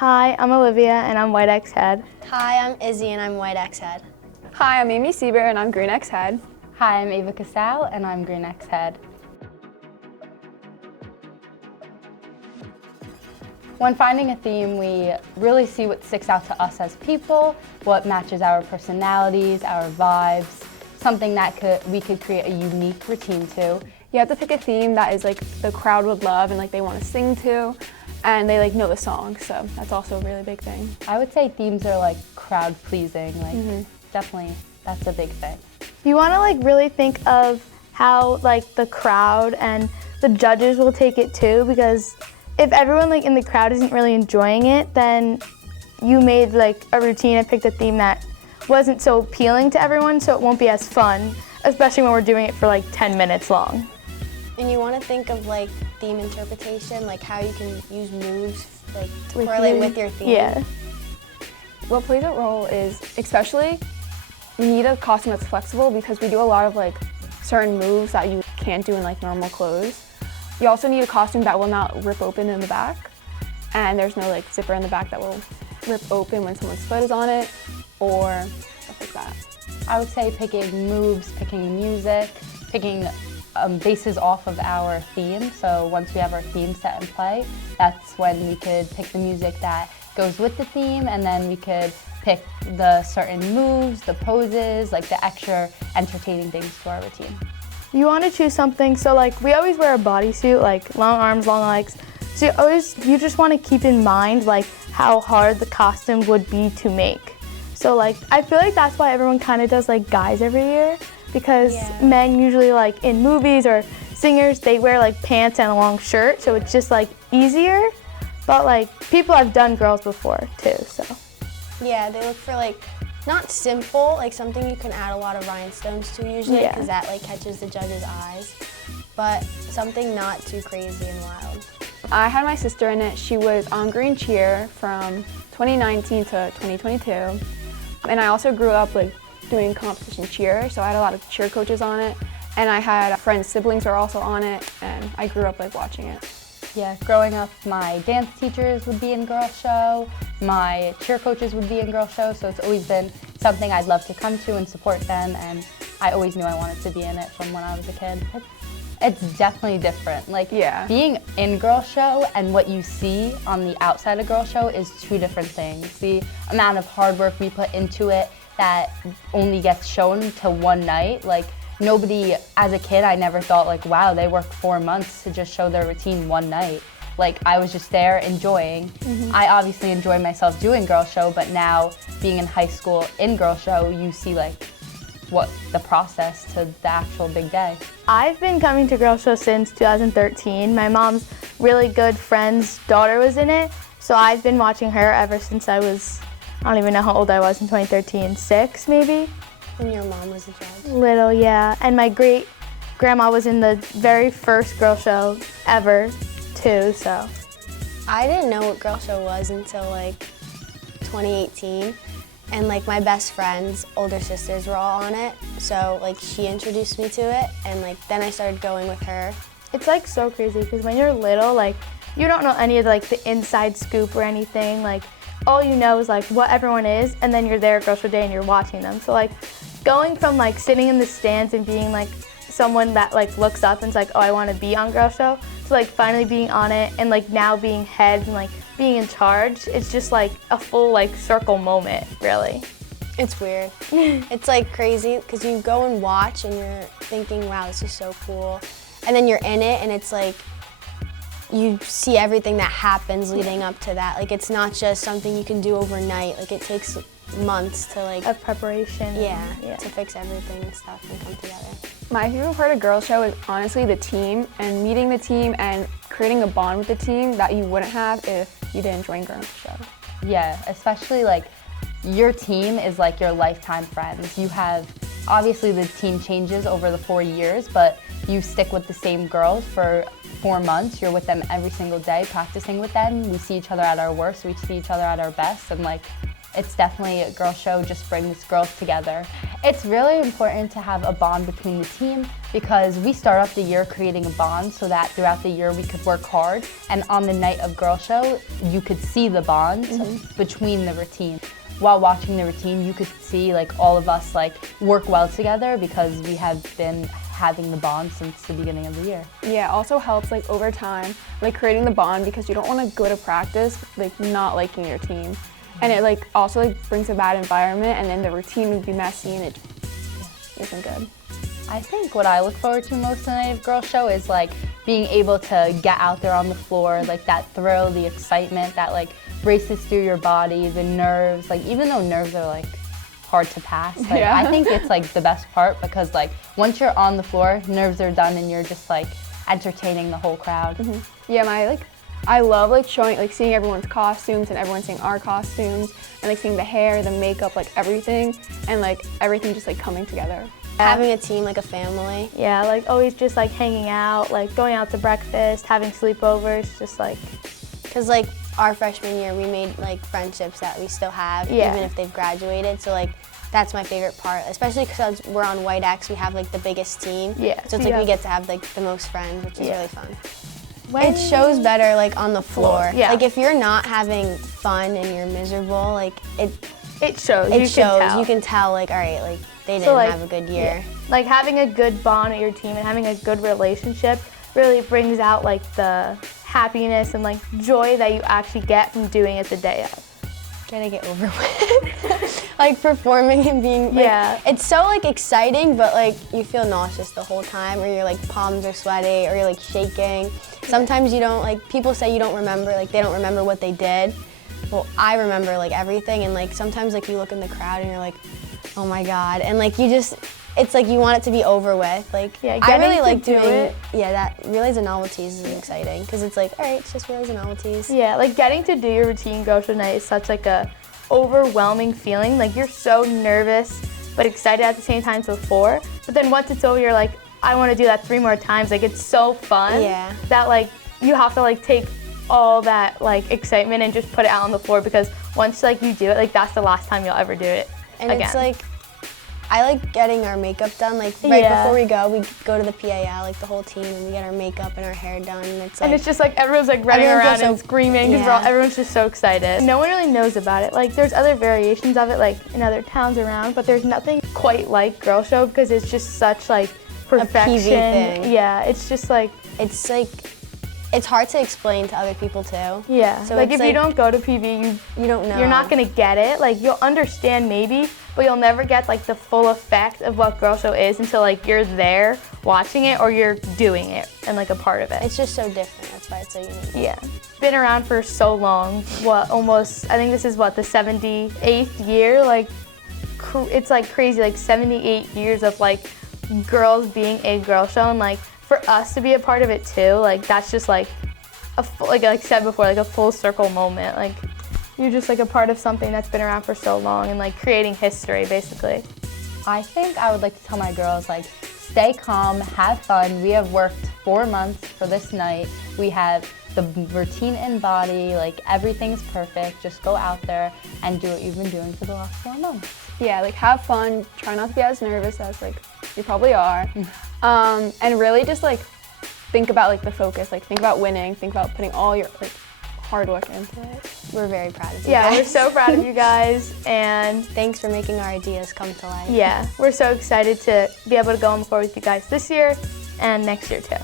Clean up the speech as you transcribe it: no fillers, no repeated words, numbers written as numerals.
Hi, I'm Olivia and I'm White X Head. Hi, I'm Izzy and I'm White X Head. Hi, I'm Amy Sieber and I'm Green X Head. Hi, I'm Ava Casal and I'm Green X Head. When finding a theme, we really see what sticks out to us as people, what matches our personalities, our vibes, something that we could create a unique routine to. You have to pick a theme that is like the crowd would love and like they want to sing to, and they like know the song, so that's also a really big thing. I would say themes are like crowd pleasing, definitely that's a big thing. You want to really think of how the crowd and the judges will take it too, because if everyone in the crowd isn't really enjoying it, then you made a routine and picked a theme that wasn't so appealing to everyone, so it won't be as fun, especially when we're doing it for 10 minutes long. And you want to think of theme interpretation, how you can use moves to correlate with your theme. Yeah. What plays a role is, especially, you need a costume that's flexible because we do a lot of certain moves that you can't do in normal clothes. You also need a costume that will not rip open in the back, and there's no zipper in the back that will rip open when someone's foot is on it, or stuff like that. I would say picking moves, picking the music, picking bases off of our theme. So once we have our theme set in play, that's when we could pick the music that goes with the theme, and then we could pick the certain moves, the poses, the extra entertaining things to our routine. You want to choose something, so we always wear a bodysuit, long arms, long legs. So you just want to keep in mind how hard the costume would be to make. So I feel that's why everyone kind of does guys every year, because men usually in movies or singers, they wear pants and a long shirt, so it's just easier. But people have done girls before too, so. Yeah, they look for not simple, something you can add a lot of rhinestones to usually, because that catches the judge's eyes, but something not too crazy and wild. I had my sister in it. She was on Green Cheer from 2019 to 2022, and I also grew up doing competition cheer, so I had a lot of cheer coaches on it, and I had friends' siblings were also on it, and I grew up watching it. Yeah, growing up, my dance teachers would be in girl show, my cheer coaches would be in girl show, so it's always been something I'd love to come to and support them, and I always knew I wanted to be in it from when I was a kid. It's definitely different. Being in girl show and what you see on the outside of girl show is two different things. The amount of hard work we put into it that only gets shown to one night, nobody, as a kid, I never thought wow, they worked 4 months to just show their routine one night. I was just there enjoying. I obviously enjoy myself doing girl show, but now being in high school in girl show, you see what the process to the actual big day. I've been coming to girl show since 2013. My mom's really good friend's daughter was in it, so I've been watching her ever since I don't even know how old I was in 2013, 6 maybe? And your mom was a judge? Little, yeah. And my great-grandma was in the very first girl show ever, too, so. I didn't know what girl show was until 2018. And my best friend's older sisters were all on it. So she introduced me to it, and then I started going with her. It's so crazy, because when you're little, you don't know any of the inside scoop or anything. All you know is what everyone is, and then you're there at girl show day and you're watching them. So going from sitting in the stands and being someone that looks up and is oh, I want to be on girl show, to finally being on it and now being head and being in charge, it's just a full circle moment, really. It's weird. It's crazy, because you go and watch and you're thinking, wow, this is so cool, and then you're in it and it's you see everything that happens leading up to that. It's not just something you can do overnight. It takes months to of preparation. Yeah, to fix everything and stuff and come together. My favorite part of girl show is honestly the team, and meeting the team and creating a bond with the team that you wouldn't have if you didn't join girl show. Yeah, especially your team is your lifetime friends. You have, obviously the team changes over the 4 years, but you stick with the same girls for 4 months. You're with them every single day, practicing with them. We see each other at our worst, we see each other at our best, and it's definitely a girl show just brings girls together. It's really important to have a bond between the team because we start off the year creating a bond so that throughout the year we could work hard, and on the night of girl show you could see the bond between the routine. While watching the routine you could see like all of us like work well together because we have been having the bond since the beginning of the year. Yeah, it also helps like over time, like creating the bond because you don't want to go to practice like not liking your team. And it like also like brings a bad environment, and then the routine would be messy and it isn't good. I think what I look forward to most in the night of girl show is like being able to get out there on the floor, like that thrill, the excitement that like races through your body, the nerves, like even though nerves are like hard to pass, like I think it's like the best part because like once you're on the floor, nerves are done and you're just like entertaining the whole crowd. Yeah, I love like showing, like seeing everyone's costumes and everyone seeing our costumes and like seeing the hair, the makeup, like everything, and like everything just like coming together. Having a team like a family. Yeah, like always just like hanging out, like going out to breakfast, having sleepovers, just like. Because like our freshman year we made like friendships that we still have Yeah. even if they've graduated. So like that's my favorite part, especially because we're on White X, we have like the biggest team. Yeah. So it's like we get to have like the most friends, which is really fun. When- It shows better like on the floor. Yeah. Like if you're not having fun and you're miserable, like it shows. it You shows. Can tell. You can tell like all right, like they didn't So, like, have a good year. Like having a good bond with your team and having a good relationship really brings out like the happiness and like joy that you actually get from doing it the day of. Gotta get over with. Like performing and being like, Yeah. it's so like exciting, but like you feel nauseous the whole time, or your like palms are sweaty, or you're like shaking. Sometimes you don't, like people say you don't remember, like they don't remember what they did. Well, I remember like everything, and like sometimes like you look in the crowd and you're like, oh my God, and like you just, it's like you want it to be over with. Like Yeah, I getting really to like do doing it. Yeah, that Relays and Novelties is exciting because it's like, all right, it's just Relays and Novelties. Yeah, like getting to do your routine girl show night is such like a overwhelming feeling. Like you're so nervous but excited at the same time before. But then once it's over, you're like, I want to do that 3 more times. Like it's so fun. Yeah. That like you have to like take all that like excitement and just put it out on the floor, because once like you do it, like that's the last time you'll ever do it And again. it's like, I like getting our makeup done. Like right Yeah. before we go to the PAL, like the whole team, and we get our makeup and our hair done. And it's like, And it's just like everyone's like running Everyone around feels and so- screaming because yeah. everyone's just so excited. No one really knows about it. Like there's other variations of it like in other towns around, but there's nothing quite like girl show because it's just such like perfection. thing. Yeah, it's just like it's hard to explain to other people too. yeah. So like it's if you don't go to PV, you don't know. you're not gonna get it. Like you'll understand maybe, but you'll never get like the full effect of what girl show is until like you're there watching it or you're doing it and like a part of it. It's just so different. That's why it's so unique. Yeah. Been around for so long. I think this is the 78th year. Like, it's like crazy, like 78 years of like girls being a girl show, and like for us to be a part of it too, like that's just like like I said before, like a full circle moment. Like you're just like a part of something that's been around for so long and like creating history basically. I think I would like to tell my girls, like, stay calm, have fun. We have worked 4 months for this night. We have the routine in body, like everything's perfect. Just go out there and do what you've been doing for the last 4 months. Yeah, like have fun, try not to be as nervous as like you probably are. And really just like think about like the focus, like think about winning, think about putting all your like hard work into it. We're very proud of you Yeah, guys. we're so proud of you guys, and Thanks for making our ideas come to life. yeah, we're so excited to be able to go on board with you guys this year and next year too.